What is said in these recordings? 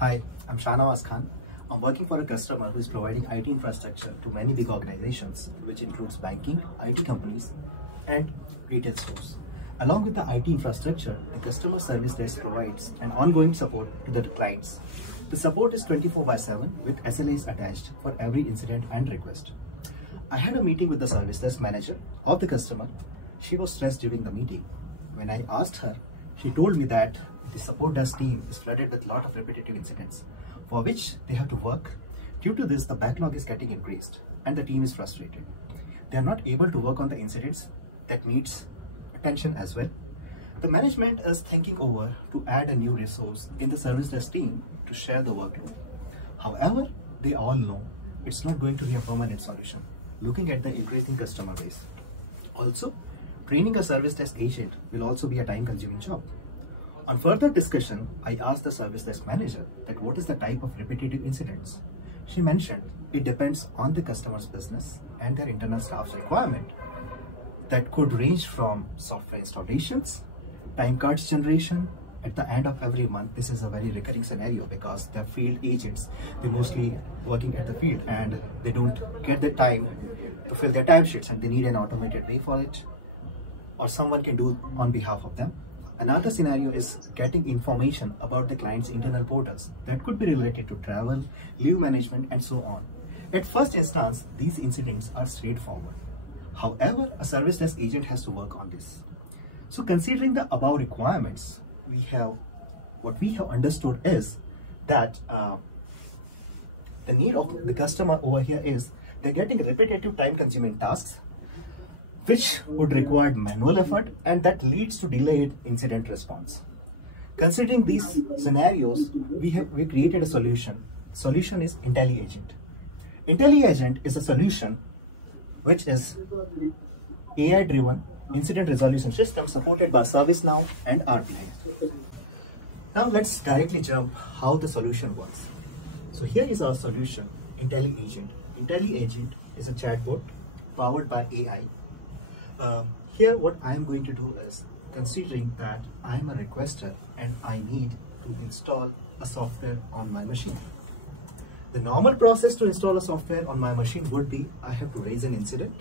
Hi, I'm Shahnawaz Khan. I'm working for a customer who is providing IT infrastructure to many big organizations, which includes banking, IT companies, and retail stores. Along with the IT infrastructure, the customer service desk provides an ongoing support to the clients. The support is 24/7 with SLAs attached for every incident and request. I had a meeting with the service desk manager of the customer. She was stressed during the meeting. When I asked her, she told me that the support desk team is flooded with a lot of repetitive incidents for which they have to work. Due to this, the backlog is getting increased and the team is frustrated. They are not able to work on the incidents that needs attention as well. The management is thinking over to add a new resource in the service desk team to share the workload. However, they all know it's not going to be a permanent solution, looking at the increasing customer base. Also, training a service desk agent will also be a time-consuming job. On further discussion, I asked the service desk manager that what is the type of repetitive incidents. She mentioned it depends on the customer's business and their internal staff's requirement. That could range from software installations, time cards generation. At the end of every month, this is a very recurring scenario because the field agents, they're mostly working at the field and they don't get the time to fill their timesheets and they need an automated way for it, or someone can do on behalf of them. Another scenario is getting information about the client's internal portals that could be related to travel, leave management, and so on. At first instance, these incidents are straightforward. However, a service desk agent has to work on this. So considering the above requirements, what we have understood is that the need of the customer over here is they're getting repetitive time-consuming tasks which would require manual effort, and that leads to delayed incident response. Considering these scenarios, we created a solution. Solution is IntelliAgent. IntelliAgent is a solution which is AI-driven incident resolution system supported by ServiceNow and RPA. Now let's directly jump how the solution works. So here is our solution, IntelliAgent. IntelliAgent is a chatbot powered by AI. Here what I am going to do is, considering that I am a requester and I need to install a software on my machine. The normal process to install a software on my machine would be I have to raise an incident.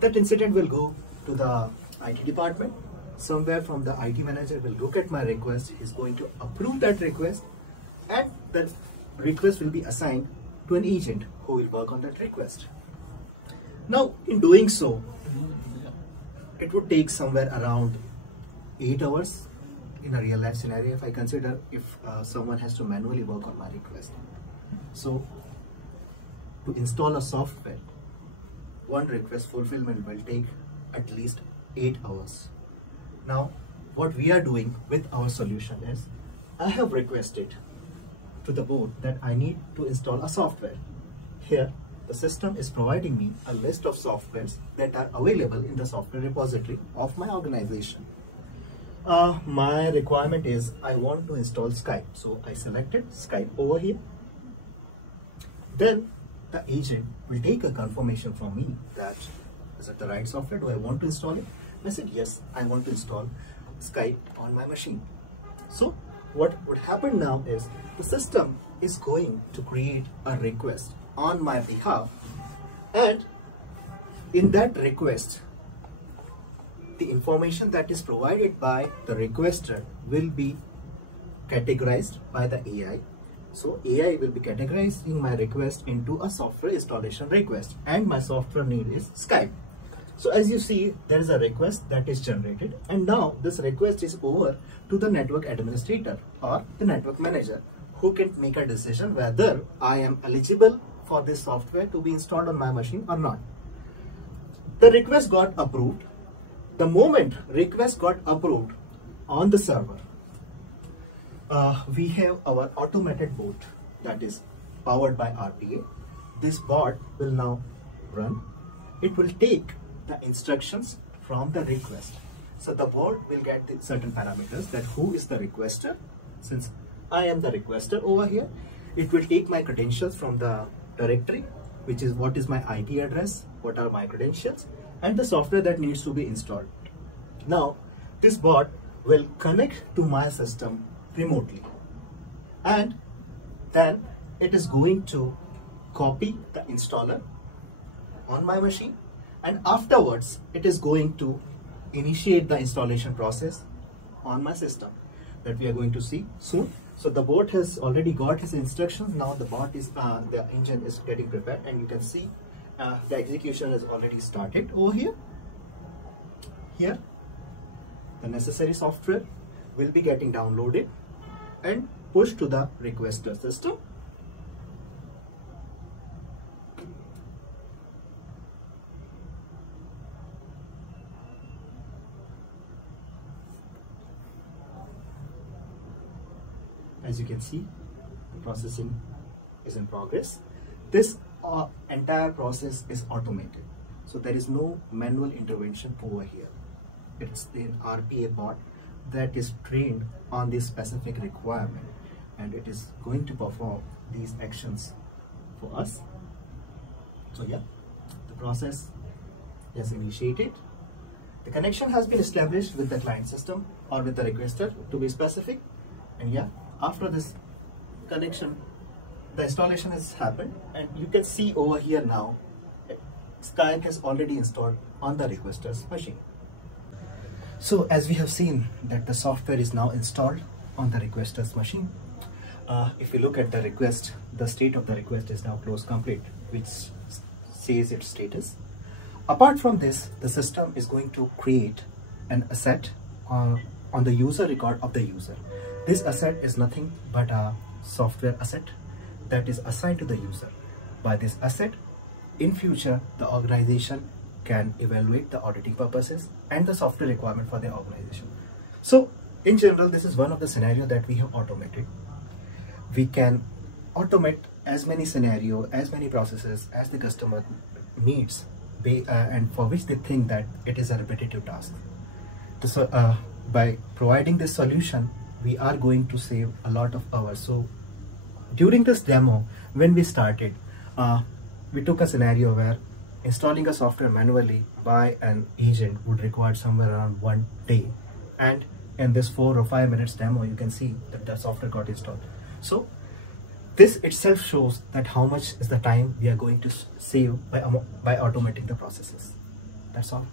That incident will go to the IT department. Somewhere from the IT manager will look at my request. He's going to approve that request and that request will be assigned to an agent who will work on that request. Now in doing so, it would take somewhere around 8 hours in a real life scenario if I consider if someone has to manually work on my request. So to install a software, one request fulfillment will take at least 8 hours. Now what we are doing with our solution is I have requested to the board that I need to install a software. Here the system is providing me a list of softwares that are available in the software repository of my organization. My requirement is I want to install Skype. So I selected Skype over here. Then the agent will take a confirmation from me that is it the right software? Do I want to install it? I said yes, I want to install Skype on my machine. So what would happen now is the system is going to create a request on my behalf, and in that request the information that is provided by the requester will be categorized by the AI. So AI will be categorizing my request into a software installation request, and my software name is Skype. So as you see, there is a request that is generated, and now this request is over to the network administrator or the network manager, who can make a decision whether I am eligible for this software to be installed on my machine or not. The request got approved. The moment request got approved on the server, we have our automated bot that is powered by RPA. This bot will now run. It will take the instructions from the request. So the bot will get certain parameters that who is the requester. Since I am the requester over here, it will take my credentials from the directory, which is what is my IP address, what are my credentials, and the software that needs to be installed. Now this bot will connect to my system remotely, and Then it is going to copy the installer on my machine, and afterwards it is going to initiate the installation process on my system that we are going to see soon. So the bot has already got his instructions. Now the bot is the engine is getting prepared, and you can see the execution has already started over here. Here the necessary software will be getting downloaded and pushed to the requester system. As you can see, the processing is in progress. This entire process is automated, so there is no manual intervention over here. It's an RPA bot that is trained on this specific requirement, and it is going to perform these actions for us. So yeah, the process is initiated. The connection has been established with the client system, or with the requester to be specific, and yeah, after this connection, the installation has happened, and you can see over here now, Skype has already installed on the requester's machine. So as we have seen that the software is now installed on the requester's machine. If you look at the request, the state of the request is now close complete, which says its status. Apart from this, the system is going to create an asset on the user record of the user. This asset is nothing but a software asset that is assigned to the user. By this asset, in future, the organization can evaluate the auditing purposes and the software requirement for the organization. So in general, this is one of the scenarios that we have automated. We can automate as many scenarios, as many processes as the customer needs, and for which they think that it is a repetitive task. So by providing this solution, we are going to save a lot of hours. So during this demo, when we started, we took a scenario where installing a software manually by an agent would require somewhere around 1 day. And in this 4 or 5 minutes demo, you can see that the software got installed. So this itself shows that how much is the time we are going to save by automating the processes. That's all.